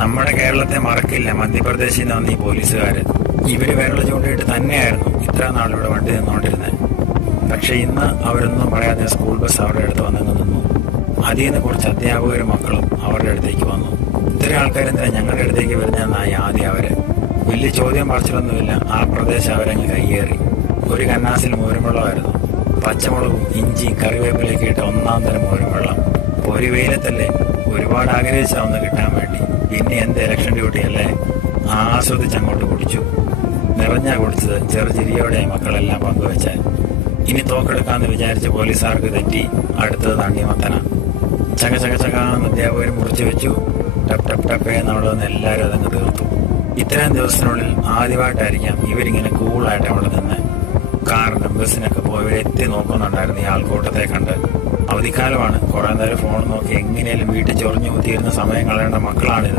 നമ്മുടെ കേരളത്തെ മറക്കില്ല മധ്യപ്രദേശിൽ നിന്ന് വന്ന ഈ പോലീസുകാര്. ഇവര് വിരൽ ചൂണ്ടിയിട്ട് തന്നെയായിരുന്നു ഇത്ര നാളിവിടെ വണ്ടി നിന്നുകൊണ്ടിരുന്നത്. പക്ഷെ ഇന്ന് അവരൊന്നും പറയാതെ സ്കൂൾ ബസ് അവരുടെ അടുത്ത് വന്നു നിന്നു. അതിൽ നിന്ന് കുറച്ച് അധ്യാപകരും മക്കളും അവരുടെ അടുത്തേക്ക് വന്നു. ഇത്രയും ആൾക്കാരെന്തിനാ ഞങ്ങളുടെ അടുത്തേക്ക് വരുന്നതെന്നായി ആദ്യം അവര്. വലിയ ചോദ്യം പറച്ചിലൊന്നുമില്ല. ആ പ്രദേശം അവരങ്ങ് കയ്യേറി. ഒരു കന്നാസിൽ മോരുവെള്ളമായിരുന്നു. പച്ചമുളകും ഇഞ്ചി കറിവേപ്പിലേക്ക് ഇട്ട് ഒന്നാം തരം മോരുവെള്ളം. ഒരു വെയിലത്തല്ലേ, ഒരുപാട് ആഗ്രഹിച്ചാ ഒന്ന് കിട്ടാൻ വേണ്ടി. പിന്നെ എന്ത് ഇലക്ഷൻ ഡ്യൂട്ടി അല്ലേ, ആസ്വദിച്ച് അങ്ങോട്ട് കുടിച്ചു. നിറഞ്ഞാ കുടിച്ചത്. ചെറുചിരിയോടെ മക്കളെല്ലാം പങ്കുവെച്ചാൽ. ഇനി തോക്കെടുക്കാന്ന് വിചാരിച്ച് പോലീസുകാർക്ക് തെറ്റി. അടുത്തത് തണ്ണിമത്തന. ചകചകചകാന്ന് അധ്യാപകർ മുറിച്ചു വെച്ചു. ടപ് ടപ് ടപ്പേ അവിടെ നിന്ന് എല്ലാവരും അതങ്ങ് തീർത്തു. ഇത്രയും ദിവസത്തിനുള്ളിൽ ആദ്യമായിട്ടായിരിക്കാം ഇവരിങ്ങനെ കൂളായിട്ട് അവിടെ നിന്ന്. കാറിനും ബസ്സിനൊക്കെ പോയി എത്തി നോക്കുന്നുണ്ടായിരുന്നു ഈ ആൾക്കൂട്ടത്തെ കണ്ട്. അവധിക്കാലമാണ്. കുറെ നേരം ഫോൺ നോക്കി എങ്ങനെയാലും വീട്ടിൽ ചൊറിഞ്ഞു കുത്തിയിരുന്ന സമയം കളയേണ്ട മക്കളാണിത്.